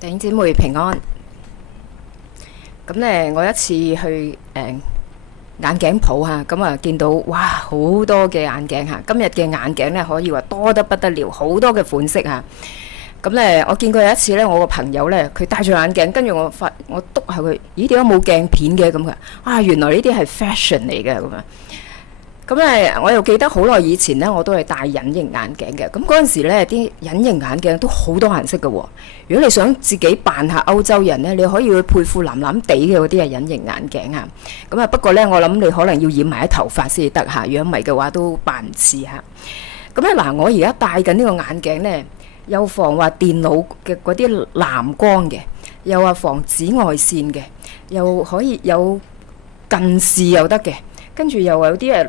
弟兄姊妹平安。咁咧，我一次去眼鏡鋪嚇，咁啊見到哇好多嘅眼鏡嚇。今日嘅眼鏡咧可以話多得不得了，好多嘅款式嚇。咁咧，我見過有一次咧，我個朋友咧佢戴住眼鏡，跟住我督下佢，咦點解冇鏡片嘅咁嘅？啊原來呢啲係 fashion 嚟嘅咁啊！咁咧，我又記得好耐以前咧，我都係戴隱形眼鏡嘅。咁嗰陣時咧，啲隱形眼鏡都好多顏色嘅喎。如果你想自己扮下歐洲人咧，你可以去配副藍藍地嘅嗰啲係隱形眼鏡啊。咁啊，不過咧，我諗你可能要染埋啲頭髮先至得嚇，如果唔係嘅話都扮唔似嚇。咁咧嗱，我而家戴緊呢個眼鏡咧，又防話電腦嘅嗰啲藍光嘅，又話防紫外線嘅，又可以有近視又得嘅。跟住又有啲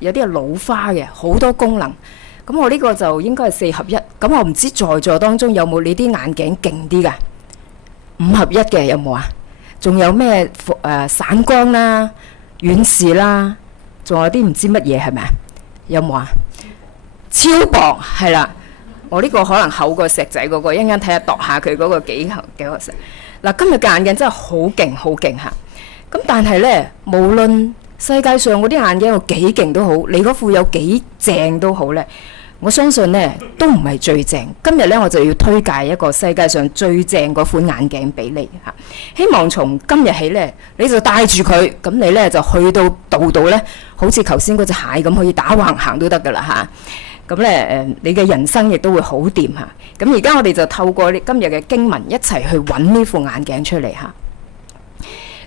有啲係老花嘅，好多功能。咁我呢個就應該係4合1。咁我唔知在座當中有冇你啲眼鏡勁啲㗎？5合1嘅有冇啊？仲有咩散光啦、遠視啦，仲有啲唔知乜嘢係咪啊？有冇啊？超薄係啦，我呢個可能厚過石仔嗰個，一陣間睇下度下佢嗰個幾何石。嗱，今日嘅眼鏡真係好勁好勁嚇。咁但係呢，無論世界上嗰啲眼鏡有幾勁都好，你嗰副有幾正都好呢，我相信呢都唔係最正。今日呢，我就要推介一個世界上最正嗰款眼鏡俾你嚇。希望從今日起呢，你就戴住佢，咁你呢就去到度呢，好似頭先嗰隻蟹咁，可以打橫行都得噶啦嚇。咁呢，你嘅人生亦都會好掂嚇。咁而家我哋就透過今日嘅經文一齊去揾呢副眼鏡出嚟嚇。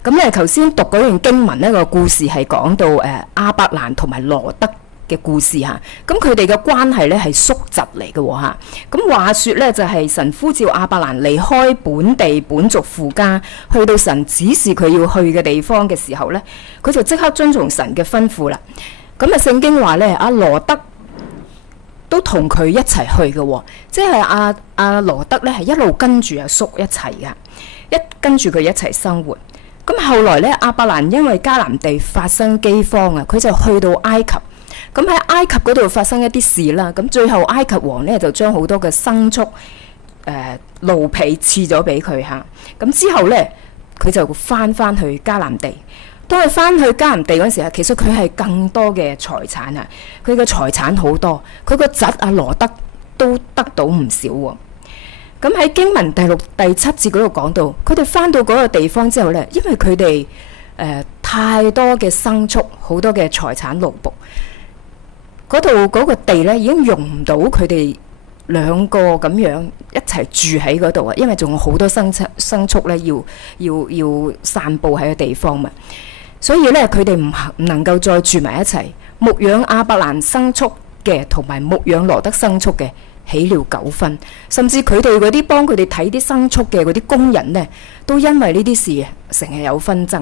咁咧，頭先讀嗰段經文呢個故事係講到亞伯蘭同埋羅德嘅故事嚇。咁佢哋嘅關係呢係叔侄嚟嘅喎嚇。咁話說呢，就係神呼召亞伯蘭離開本地本族父家，去到神指示佢要去嘅地方嘅時候呢，佢就即刻遵從神嘅吩咐啦。咁啊，聖經話呢，阿羅德都同佢一齊去嘅喎，即係阿羅德呢係一路跟住阿叔一齊嘅，跟住佢一齊生活。咁後來咧，亞伯蘭因為迦南地發生饑荒啊，佢就去到埃及。咁喺埃及嗰度發生一啲事啦。咁最後埃及王呢，就將好多嘅牲畜、奴婢賜咗俾佢嚇。咁之後呢，佢就翻去迦南地。當佢翻去迦南地嗰時候，其實佢係更多嘅財產啊。佢嘅財產好多，佢個侄阿羅德都得到唔少喎。咁喺經文第6、第7節嗰度講到，佢哋翻到嗰個地方之後呢，因為佢哋太多嘅牲畜，好多嘅財產奴僕，嗰度嗰個地呢已經容唔到佢哋兩個咁樣一齊住喺嗰度啊，因為仲有好多牲畜呢要散佈喺個地方嘛，所以呢，佢哋唔能夠再住埋一齊，牧養亞伯蘭牲畜嘅同埋牧養羅德牲畜嘅起了糾紛，甚至佢哋嗰啲幫佢哋睇啲牲畜嘅嗰啲工人呢，都因為呢啲事成日有紛爭。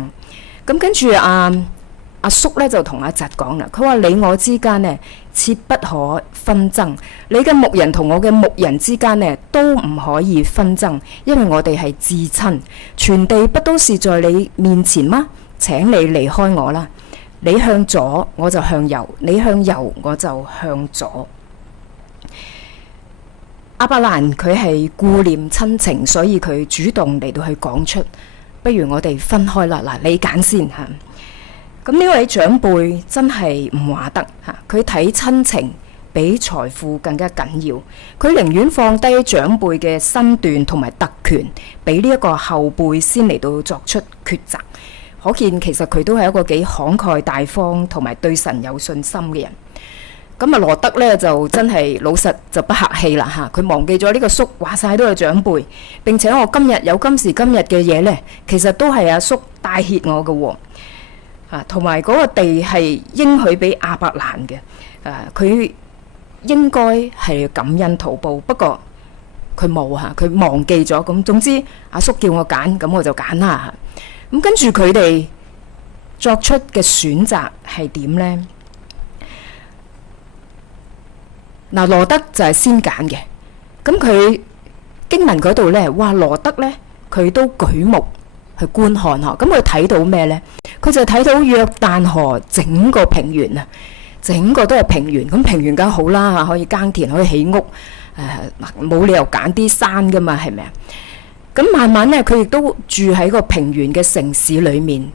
咁跟住阿叔呢，就同阿侄講啦，佢話你我之間呢，切不可紛爭，你嘅牧人同我嘅牧人之間呢，都唔可以紛爭，因為我哋係至親，全地不都是在你面前嗎？請你離開我啦，你向左我就向右，你向右我就向左。亞伯蘭佢係顧念親情，所以佢主動嚟到去講出，不如我哋分開啦。嗱，你揀先嚇。咁呢位長輩真係唔話得嚇，佢睇親情比財富更加緊要，佢寧願放低長輩嘅身段同埋特權，俾呢一個後輩先嚟到作出抉擇。可見其實佢都係一個幾慷慨大方同埋對神有信心嘅人。咁啊，羅德呢就真係老實就不客氣啦嚇，佢忘記咗呢個叔話晒都係長輩，並且我今日有今時今日嘅嘢呢，其實都係阿叔帶挈我嘅喎嚇，同埋嗰個地係應許俾亞伯蘭嘅，佢應該係感恩圖報，不過佢冇嚇，佢忘記咗。咁總之阿叔叫我揀，咁我就揀啦嚇。咁跟住佢哋作出嘅選擇係點呢？嗱，羅德就係先揀嘅，咁佢經文嗰度呢，哇，羅德呢，佢都舉目去觀看嗬，咁佢睇到咩呢？佢就睇到約旦河整個平原啊，整個都係平原，咁平原梗好啦，可以耕田，可以起屋，冇理由揀啲山噶嘛，係咪啊？咁慢慢呢，佢亦都住喺個平原嘅城市裏面。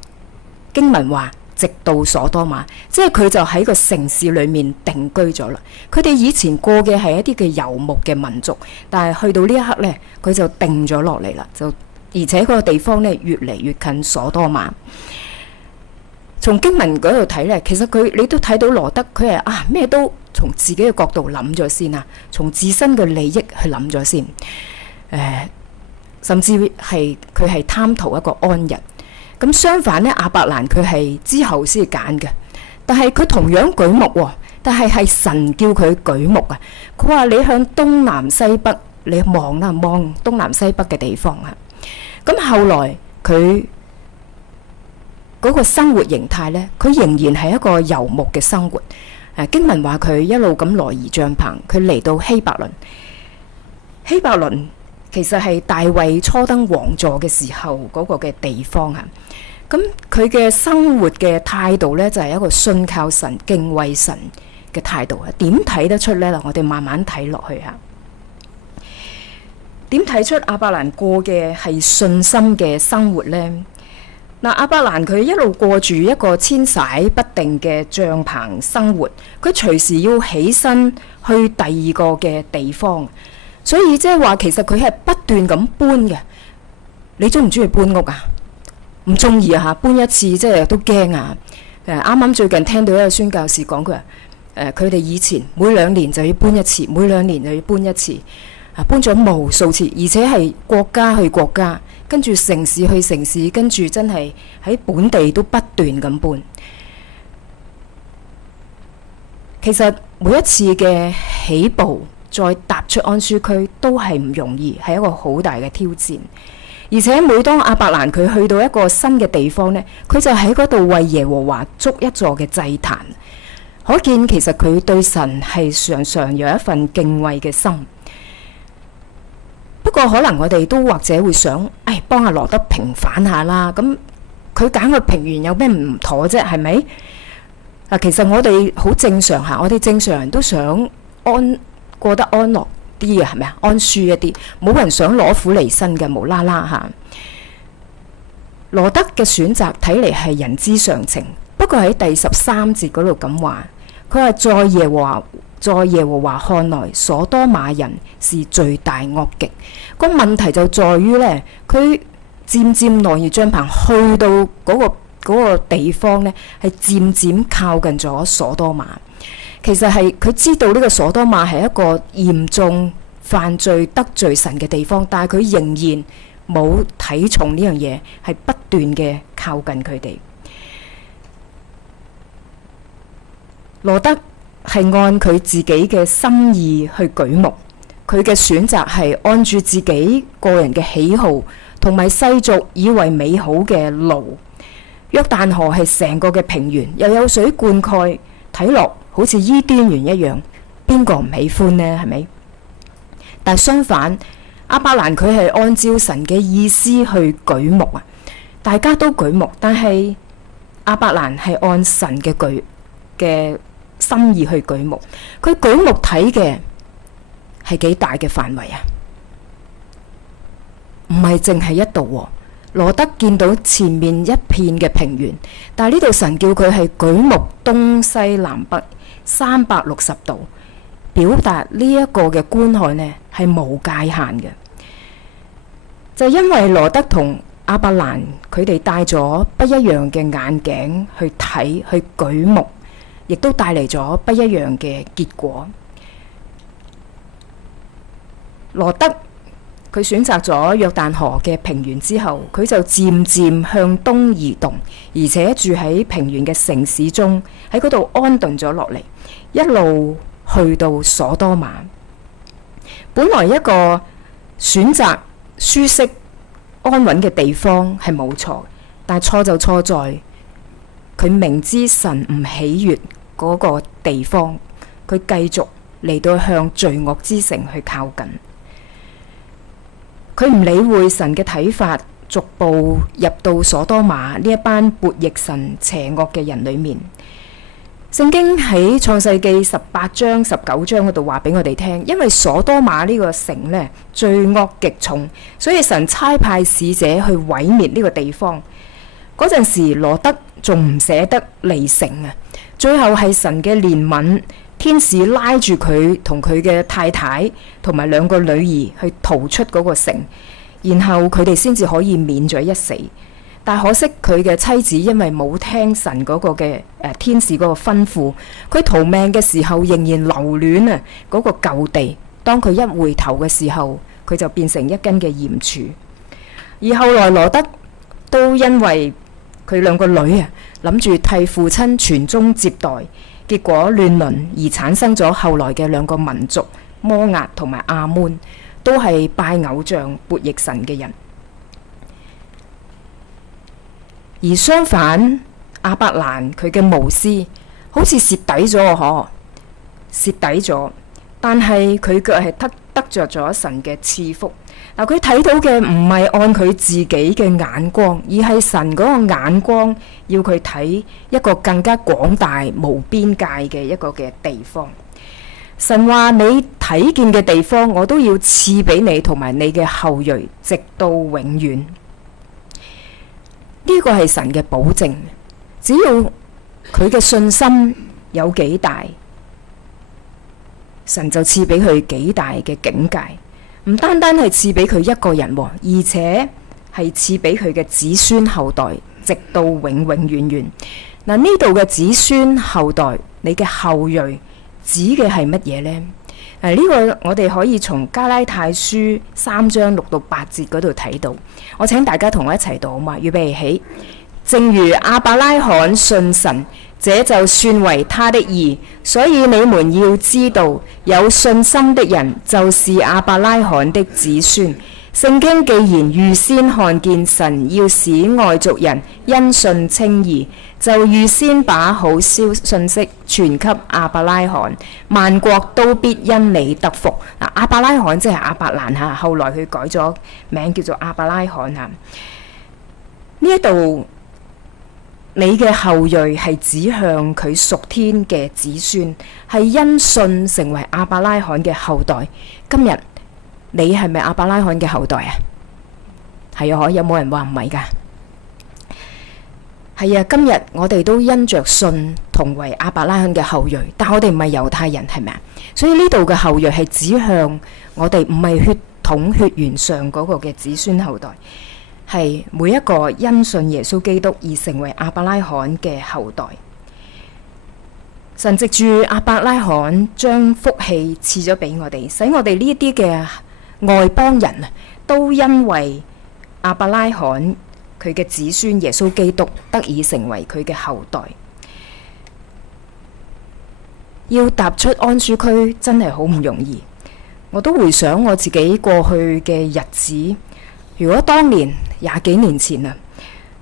經文話直到所多瑪，即係佢就喺個城市裏面定居咗啦。佢哋以前過嘅係一啲嘅遊牧嘅民族，但係去到呢一刻呢，佢就定咗落嚟啦。而且嗰個地方呢，越嚟越近所多瑪。從經文嗰度睇呢，其實你都睇到羅德佢係咩都從自己嘅角度諗咗先啊，從自身嘅利益去諗咗先。甚至係佢係貪圖一個安逸。咁相反呢，亞伯蘭佢係之後先揀嘅，但係佢同樣舉目喎，但係神叫佢舉目啊。佢話你向東南西北，你望啦，望東南西北嘅地方啊。咁後來佢嗰個生活形態呢，佢仍然係一個遊牧嘅生活。經文話佢一路咁挪移帳篷，佢嚟到希伯倫。希伯倫其實係大衛初登王座嘅時候嗰個嘅地方啊。咁佢嘅生活嘅態度呢，就係一個信靠神、敬畏神嘅態度啊。點睇得出呢？我哋慢慢睇落去啊。點睇出亞伯蘭過嘅係信心嘅生活呢？亞伯蘭佢一路過住一個遷徙不定嘅帳篷生活，佢隨時要起身去第二個嘅地方。所以即係話，其實佢係不斷咁搬嘅。你中唔中意搬屋啊？唔中意啊！搬一次即係都驚啊！啱啱最近聽到一個宣教士講，佢話佢哋以前每2年就要搬一次，每2年就要搬一次，搬咗無數次，而且係國家去國家，跟住城市去城市，跟住真係喺本地都不斷咁搬。其實每一次嘅起步，再踏出安舒區都係唔容易，係一個好大嘅挑戰。而且每當亞伯蘭佢去到一個新嘅地方呢，佢就喺嗰度為耶和華築一座嘅祭壇。可見其實佢對神係常常有一份敬畏嘅心。不過可能我哋都或者會想，幫阿羅德平反下啦。咁佢揀個平原有咩唔妥啫？係咪？其實我哋好正常嚇，我哋正常人都想過得安樂啲嘅，係咪啊？安舒一啲，冇人想攞苦離身嘅，無啦啦嚇。羅德嘅選擇睇嚟係人之常情，不過喺第13節嗰度咁話，佢話在耶和華看來，所多瑪人是罪大惡極。個問題就在於呢，佢漸漸挪移帳篷去到嗰個地方呢，係漸漸靠近咗所多瑪。其實係佢知道呢個所多瑪係一個嚴重犯罪得罪神嘅地方，但係佢仍然冇睇重呢樣嘢，係不斷嘅靠近佢哋。羅德係按佢自己嘅心意去舉目，佢嘅選擇係按住自己個人嘅喜好同埋世俗以為美好嘅路。約旦河係成個嘅平原，又有水灌溉，睇落好似伊甸園一樣，邊個唔喜歡呢？係咪？但相反，亞伯蘭佢係按照神嘅意思去舉目啊！大家都舉目，但係亞伯蘭係按神嘅心意去舉目。佢舉目睇嘅係幾大嘅範圍啊？唔係淨係一度喎。羅德見到前面一片嘅平原，但係呢度神叫佢係舉目東西南北360度，表達呢一個嘅觀看呢係無界限嘅。就因為羅德同亞伯蘭佢哋帶咗不一樣嘅眼鏡去睇去舉目，亦都帶嚟咗不一樣嘅結果。羅德佢選擇咗約旦河嘅平原之後，佢就漸漸向東移動，而且住喺平原嘅城市中，喺嗰度安頓咗落嚟，一路去到所多瑪。本來一個選擇舒適安穩嘅地方係冇錯，但係錯就錯在佢明知神唔喜悅嗰個地方，佢繼續嚟到向罪惡之城去靠近。佢唔理會神嘅睇法，逐步入到所多瑪呢一班悖逆神邪惡嘅人裏面。聖經喺創世記18章19章嗰度話俾我哋聽，因為所多瑪呢個城呢，罪惡極重，所以神差派使者去毀滅呢個地方。嗰陣時羅德仲唔捨得離城啊，最後係神嘅憐憫，天使拉住佢同佢嘅太太同埋2個女兒去逃出嗰個城，然後佢哋先至可以免咗一死。但可惜佢嘅妻子因為冇聽神嗰個嘅天使嗰個吩咐，佢逃命嘅時候仍然留戀啊嗰個舊地。當佢一回頭嘅時候，佢就變成一根嘅鹽柱。而後來羅德都因為佢2個女啊諗住替父親傳宗接代，結果亂倫而產生咗後來嘅2個民族摩押同埋亞捫，都係拜偶像悖逆神嘅人。而相反，亞伯蘭佢嘅無私好似蝕底咗嗬，蝕底咗，但係佢卻係得着咗神嘅賜福。嗱，佢睇到嘅唔係按佢自己嘅眼光，而係神嗰個眼光要佢睇一個更加廣大無邊界嘅一個嘅地方。神話你睇見嘅地方，我都要賜俾你同埋你嘅後裔，直到永遠。呢個係神嘅保證，只要佢嘅信心有幾大，神就賜俾佢幾大嘅境界。唔單單係賜俾佢一個人，而且係賜俾佢嘅子孫後代，直到永永遠遠。嗱，呢度嘅子孫後代，你嘅後裔指嘅係乜嘢呢？呢個我哋可以從加拉太書3章6到8節嗰度睇到。我請大家同我一齊讀好嘛？預備起。正如亞伯拉罕信神，這就算為他的義。所以你們要知道，有信心的人就是亞伯拉罕的子孫。聖經既然預先看見神要使外族人因信稱義，就預先把好消信息傳給亞伯拉罕，萬國都必因你得福。嗱，亞伯拉罕即係亞伯蘭嚇，後來佢改咗名叫做亞伯拉罕嚇。呢一度你嘅後裔係指向佢屬天嘅子孫，係因信成為亞伯拉罕嘅後代。今日你係咪亞伯拉罕嘅後代啊？係啊，有冇人話唔係㗎？係啊，今日我哋都因着信同為亞伯拉罕嘅後裔，但我哋唔係猶太人，係咪啊？所以呢度嘅後裔係指向我哋唔係血統血緣上嗰個嘅子孫後代，係每一個因信耶穌基督而成為亞伯拉罕嘅後代。神藉住亞伯拉罕將福氣賜咗俾我哋，使我哋呢啲嘅外邦人都因為亞伯拉罕佢嘅子孫耶穌基督得以成為佢嘅後代。要踏出安舒區真係好唔容易。我都回想我自己過去嘅日子，如果當年20幾年前啊，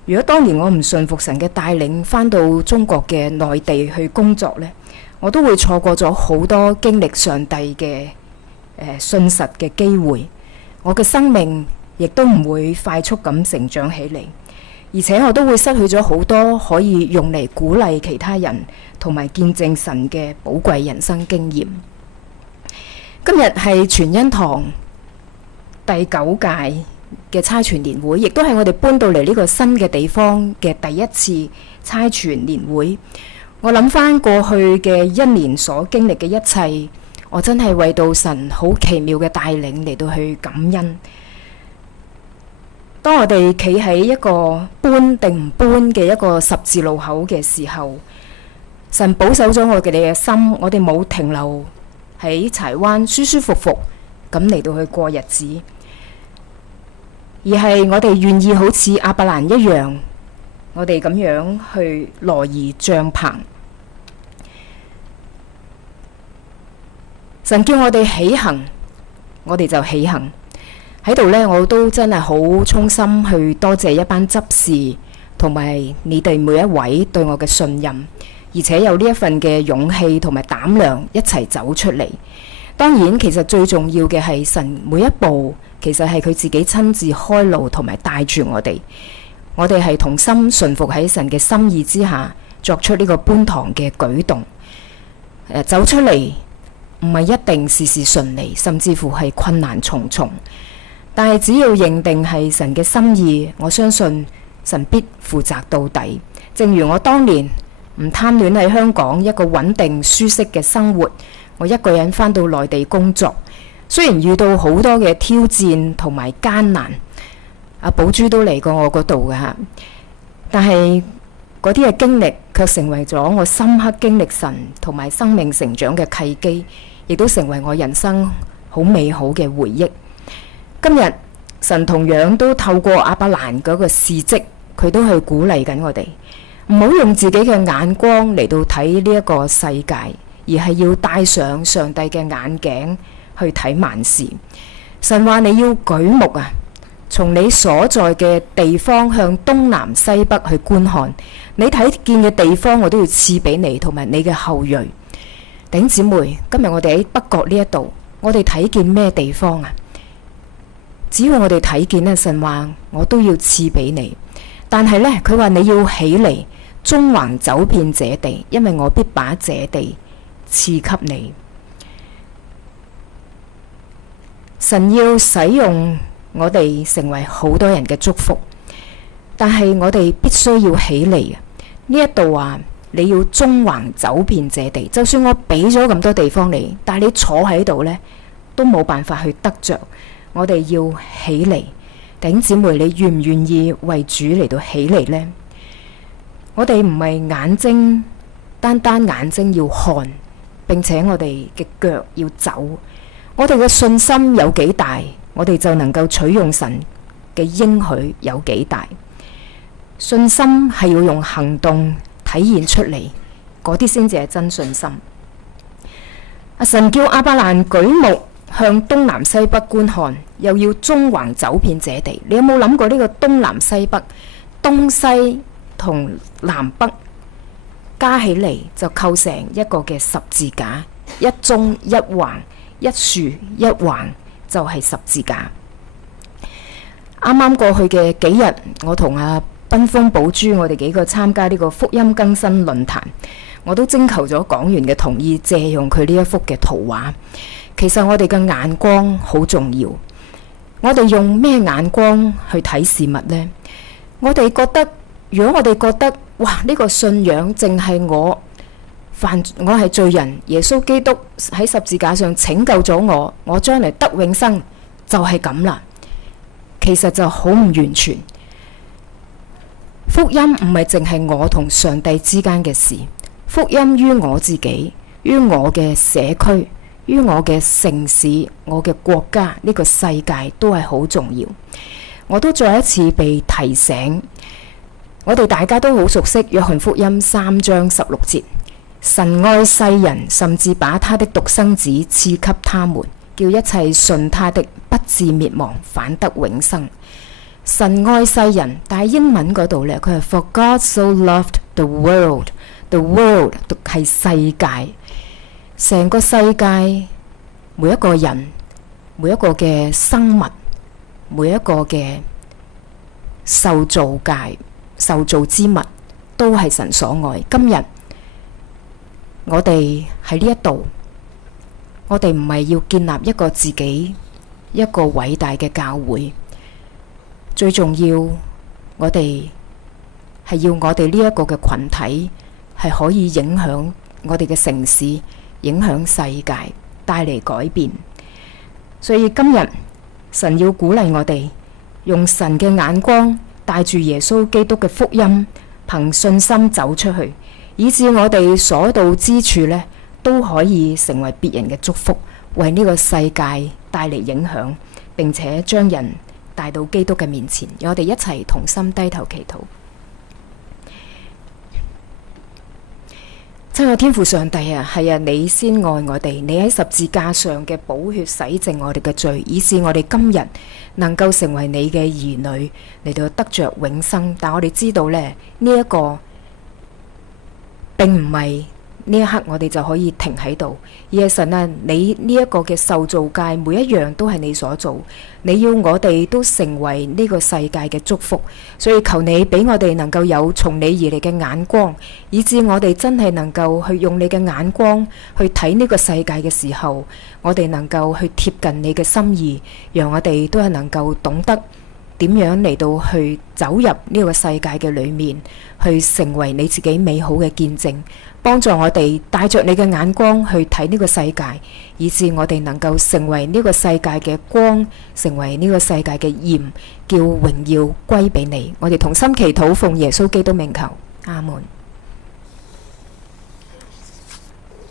如果當年我唔順服神嘅帶領，返到中國嘅內地去工作呢，我都會錯過咗好多經歷上帝嘅信實嘅機會，我嘅生命亦都唔會快速咁成長起嚟，而且我都會失去咗好多可以用嚟鼓勵其他人同埋見證神嘅寶貴人生經驗。今日係全恩堂第9屆嘅差傳年會，亦都係我哋搬到嚟呢個新嘅地方嘅第一次差傳年會。我諗翻過去嘅1年所經歷嘅一切，我真係為到神好奇妙嘅帶領嚟到去感恩。當我哋企喺一個搬定唔搬嘅一個十字路口嘅時候，神保守咗我哋嘅心，我哋冇停留喺柴灣舒舒服服咁嚟到去過日子，而係我哋願意好似亞伯蘭一樣，我哋咁樣去挪移帳棚。神叫我哋起行，我哋就起行。喺度呢，我都真係好衷心去多謝一班執事同埋你哋每一位對我嘅信任，而且有呢一份嘅勇氣同埋膽量一齊走出嚟。當然，其實最重要嘅係神每一步，其實係佢自己親自開路同埋帶住我哋。我哋係同心順服喺神嘅心意之下，作出呢個搬堂嘅舉動。走出嚟唔係一定事事順利，甚至乎係困難重重。但係只要認定係神嘅心意，我相信神必負責到底。正如我當年唔貪戀喺香港一個穩定舒適嘅生活，我一個人返到內地工作，雖然遇到好多嘅挑戰同埋艱難，阿寶珠都嚟過我嗰度㗎吓，但係嗰啲嘅經歷卻成為咗我深刻經歷神同埋生命成長嘅契機，亦都成為我人生好美好嘅回憶。今日神同樣都透過亞伯蘭嗰個事蹟，佢都去鼓勵緊我哋，唔好用自己嘅眼光嚟到睇呢一個世界，而係要戴上上帝嘅眼鏡去睇萬事。神話你要舉目啊，從你所在嘅地方向東南西北去觀看，你睇見嘅地方我都要賜俾你同埋你嘅後裔。弟兄姊妹，今日我哋喺北角呢一度，我哋睇見咩地方啊？只要我哋睇見呢，神話我都要賜俾你。但係呢，佢話你要起嚟，縱橫走遍這地，因為我必把這地賜給你。神要使用我哋成為好多人嘅祝福，但係我哋必須要起嚟。呢一度話你要縱橫走遍這地，就算我俾咗咁多地方你，但係你坐喺度呢，都冇辦法去得着。我哋要起嚟。弟兄姊妹，你願唔願意為主嚟到起嚟呢？我哋唔係眼睛，單單眼睛要看，並且我哋嘅腳要走。我哋嘅信心有幾大，我哋就能夠取用神嘅應許有幾大。信心係要用行動體現出嚟，嗰啲先至係真信心。神叫亞伯蘭舉目向東南西北觀看，又要縱橫走遍這地。你有冇諗過呢個東南西北，東西同南北加起嚟就構成一個嘅十字架，一縱一橫，一豎一橫就係十字架。啱啱過去嘅幾日，我同阿賓豐寶珠我哋幾個參加呢個福音更新論壇，我都徵求咗講員嘅同意，借用佢呢一幅嘅圖畫。其實我哋嘅眼光好重要，我哋用咩眼光去睇事物呢？我哋覺得，如果我哋覺得哇，呢個信仰淨係我係罪人，耶穌基督喺十字架上拯救咗我，我將來得永生就係咁啦。其實就好唔完全。福音唔係淨係我同上帝之間嘅事，福音於我自己，於我嘅社區，於我嘅城市，我嘅國家，呢個世界都係好重要。我都再一次被提醒，我哋大家都好熟悉約翰福音3章16節，神愛世人，甚至把他的獨生子賜給他們，叫一切信他的不至滅亡，反得永生。神愛世人，但係英文嗰度呢，佢係 For God so loved the world，the world 係世界，成個世界，每一個人，每一個嘅生物，每一個嘅受造界、受造之物，都係神所愛。今日我哋喺呢一度，我哋唔係要建立一個自己一個偉大嘅教會。最重要，我哋係要我哋呢一個嘅群體係可以影響我哋嘅城市，影響世界，帶嚟改變。所以今日神要鼓勵我哋用神嘅眼光，帶住耶穌基督嘅福音，憑信心走出去，以致我哋所到之處呢，都可以成為別人嘅祝福，為呢個世界帶嚟影響，並且將人帶到基督嘅面前。讓我哋一齊同心低頭祈禱。親愛天父上帝啊，係啊，你先愛我哋，你喺十字架上嘅寶血洗淨我哋嘅罪，以致我哋今日能夠成為你嘅兒女，嚟到得着永生。但我哋知道呢，呢一個並唔係呢一刻我哋就可以停喺度。而係神啊，你呢一個嘅受造界每一樣都係你所做，你要我哋都成為呢個世界嘅祝福，所以求你俾我哋能夠有從你而嚟嘅眼光，以致我哋真係能夠去用你嘅眼光去睇呢個世界嘅時候，我哋能夠去貼近你嘅心意，讓我哋都係能夠懂得點樣嚟到去走入呢個世界嘅裏面，去成為你自己美好嘅見證，幫助我哋帶着你嘅眼光去睇呢個世界，以致我哋能夠成為呢個世界嘅光，成為呢個世界嘅鹽，叫榮耀歸俾你。我哋同心祈禱，奉耶穌基督名求，阿門。